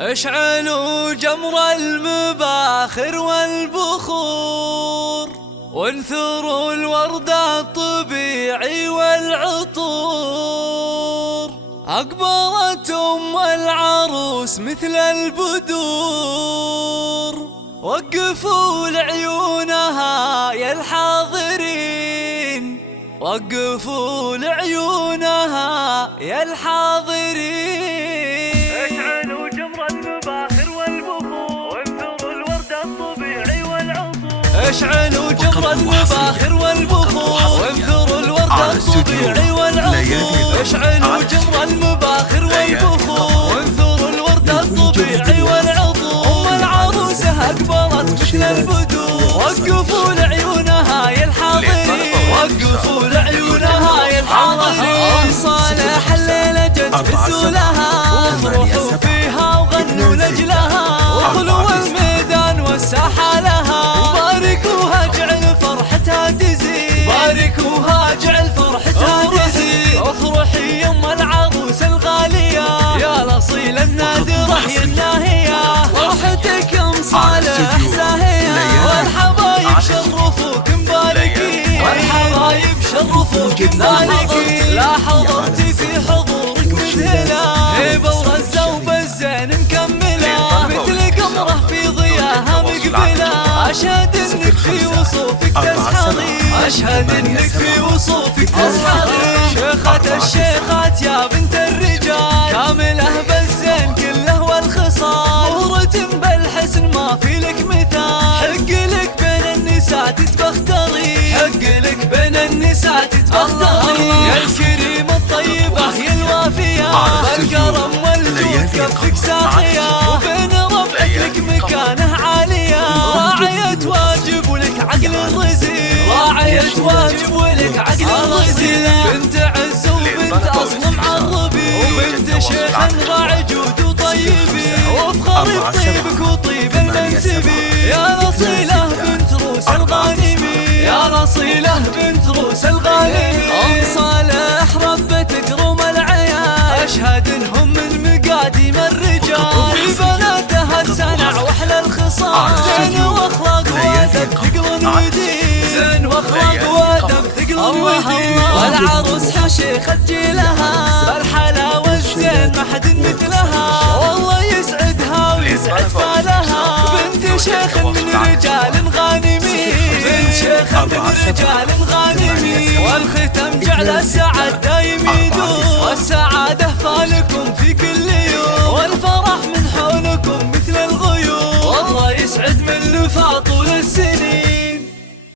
اشعلوا جمر المباخر والبخور، وانثروا الورد الطبيعي والعطور. أقبلت أم العروس مثل البدور، وقفوا لعيونها يا الحاضرين، وقفوا لعيونها يا الحاضرين. اشعلوا جمر المباخر والبخور، وانثروا الورد الطبيعي والعطور. اشعلوا جمر المباخر والبخور، وانثروا الورد الطبيعي والعطور. اشعلوا جمر المباخر والبخور، وانثروا الورد الطبيعي والعطور. أم العروسة أقبلت مثل البدور، وقفوا لعيونها يا الحاضرين، وقفوا لعيونها يا الحاضرين. صالح الليلة جت فزولها، وافرحوا فيها وغنوا لأجلها، وخلوا الميدان والساحة لها. باركوها جعل فرحتها تزيد، باركوها جعل فرحتها تزيد. افرحي يم العروس الغالية يا الأصيل النادرة يا الناهية. فرحتك يم صالح زاهية، والحبايب شرفوك مباركين، والحبايب شرفوك مباركين. لا حضرتي في حضورك مثلها، هيبة ورزة وبالزين مكملة، مثل قمرة في ضياها مقبلة. أشهد انك في وصوفك تسحرين، أشهد انك في وصوفك تسحرين. شيخة الشيخات يا بنت الرجال، كاملة بالزين كله والخصال. مهرة بالحسن ما في لك مثال، حق لك بين النساء تتبخترين، حق لك بين النساء تتبخترين. يا الكريمة الطيبة يا الوافية، بالكرم والجود كفك ساخية، وبين ربعك لك مكانه عالية. راعية واجب ولك عقل الرزيل، راعية واجب ولك عقل الرزيل. بنت عز وبنت أصل معربي، وبنت شيخ راعي جود وطيبي، وافخري بطيبك وطيب المنسبي. يا نصيلة بنت روس الغانمي، يا نصيلة بنت روس الغانمي. أم صالح ربتك روم العيال، أشهد انهم من مقاديم الرجال. في بناتها السنع واحلى الخصال، زين واخلاق وادب ثقل ودين، زين واخلاق وادب ثقل ودين. والعروس شيخة جيلها، بالحلاوة الزين ما حد مثلها، والله يسعدها ويسعد فالها. بنت شيخ من رجال غانمين، بنت شيخ من رجال غانمين. والختم جعل السعد دايم يدوم، والسعادة فالكم في كل يوم، والفرح من حولكم مثل الغيوم. والله يسعد من